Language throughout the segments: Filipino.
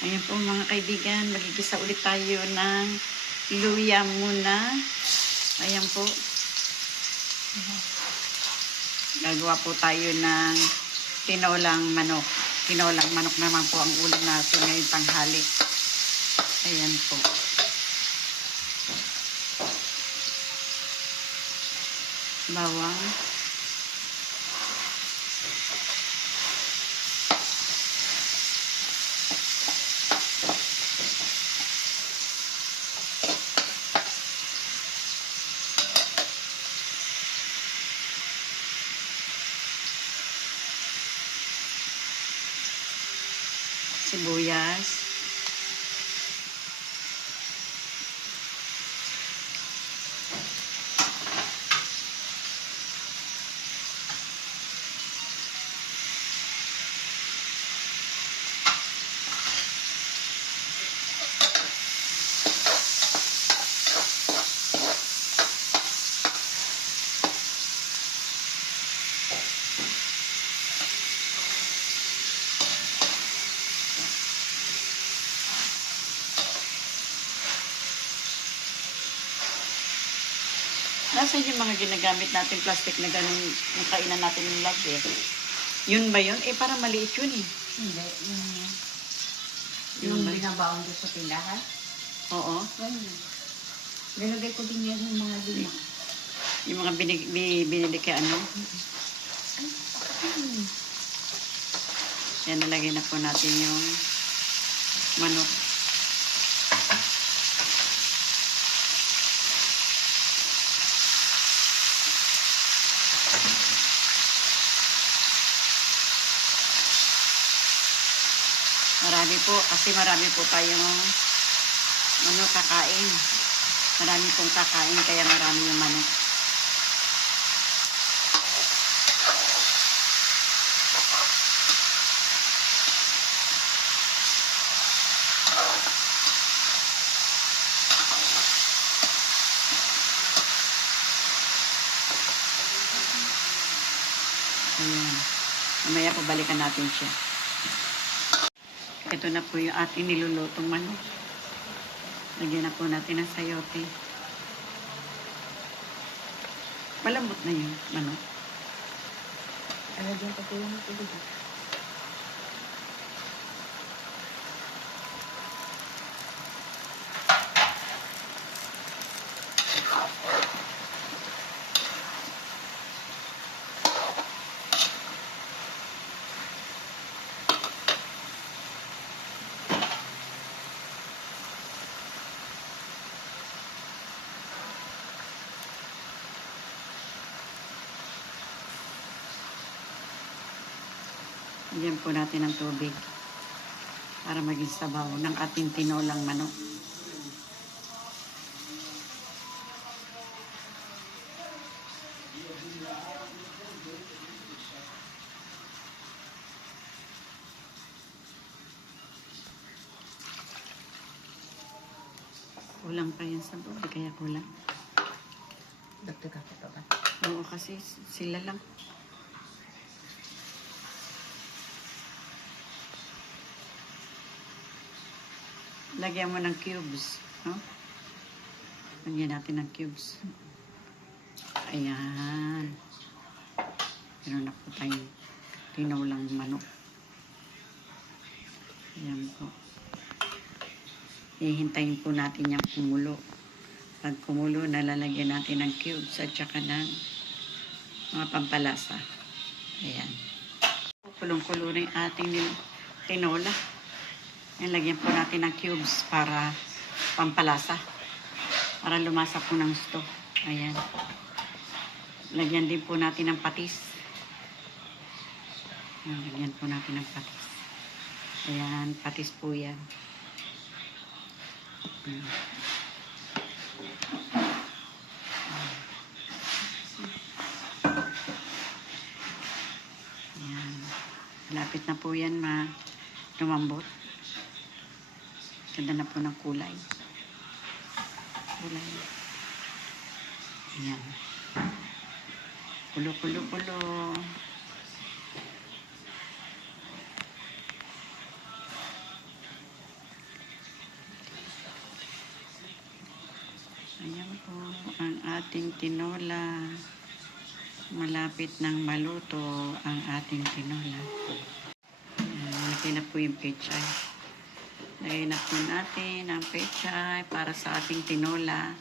Ayan po mga kaibigan, magigisa ulit tayo ng luya muna. Ayan po. Gagawa po tayo ng tinolang manok. Tinolang manok naman po ang ulam natin ngayong tanghali. Ayan po. Bawang. Sibuyas. Nasaan yung mga ginagamit natin plastic na ganun yung kainan natin ng lunch eh? Yun ba yun? Eh, parang maliit yun eh. Hindi. Yung, Yung yung ba- binabaon ko sa tindahan. Oo. Yan. Nilagay ko din yan ng mga lima. Yung mga binig, bi, binili kay ano. Yan, nalagay na po natin yung manok. Marami po, kasi marami po tayong ano, kakain. Marami pong kakain, kaya marami yung manok. Ayan. Mamaya po balikan natin siya. Ito na po yung ating nilulutong manok. Lagyan na po natin ng sayote. Malambot na yung manok. Alagyan ko po yung tubig. Lagyan po natin ng tubig para maging sabaw ng ating tinolang manok. Kulang pa yan sa tubig, kaya kulang. Dagdagan ko pa ba? Oo, kasi sila lang. Lagyan mo ng cubes, no? Lagyan natin ng cubes. Ayan. Meron na po tayong tinawlang manok. Ayan po. Ihintayin po natin yung kumulo. Pag kumulo, nalalagyan natin ng cubes at saka ng mga pampalasa. Ayan. Kulong-kulo na yung ating tinola. Ayan, lagyan po natin ng cubes para pampalasa. Para lumasa po ng gusto. Ayan. Lagyan din po natin ng patis. Ayan, lagyan po natin ng patis. Ayan, patis po yan. Ayan. Ayan. Malapit na po yan ma lumambot. Ganda na po ng kulay. Kulay. Ayan. Kulo, kulo, kulo. Ayan po ang ating tinola. Malapit ng maluto ang ating tinola. Ayan, natin na po yung pechay. Lagay na natin ang pechay para sa ating tinola.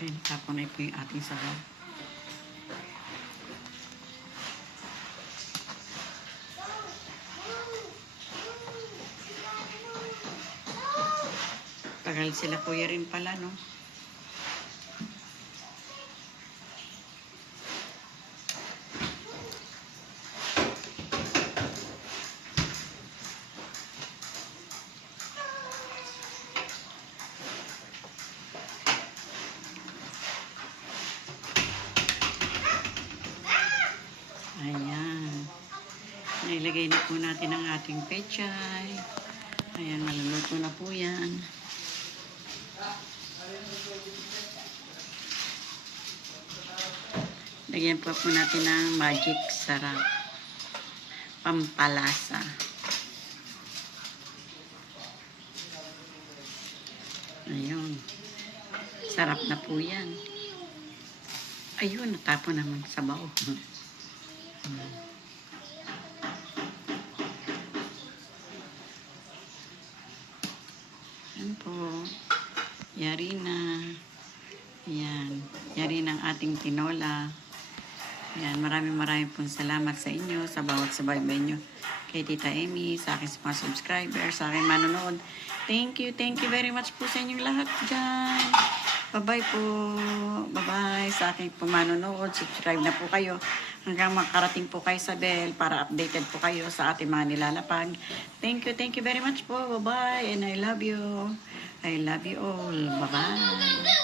Ayun, tapon na po yung ating sabaw. Tagal sila kuya rin pala, no? Nailagay na po natin ang ating pechay. Ayan, maluluto na po yan. Lagyan po po natin ng magic sarap. Pampalasa. Ayun. Sarap na po yan. Ayun, natapon naman sa bao. Yan po. Yari na. Yan. Yari ng ating tinola. Yan. Maraming maraming pong salamat sa inyo sa bawat subaybay nyo. Kay Tita Amy, sa aking mga subscribers, sa aking manonood. Thank you, thank you very much po sa inyong lahat dyan. Bye-bye po. Bye-bye sa aking po manonood. Subscribe na po kayo hanggang makarating po kayo sa bell para updated po kayo sa ating mga nilalapag. Thank you, thank you very much po. Bye-bye and I love you. I love you all. Bye-bye.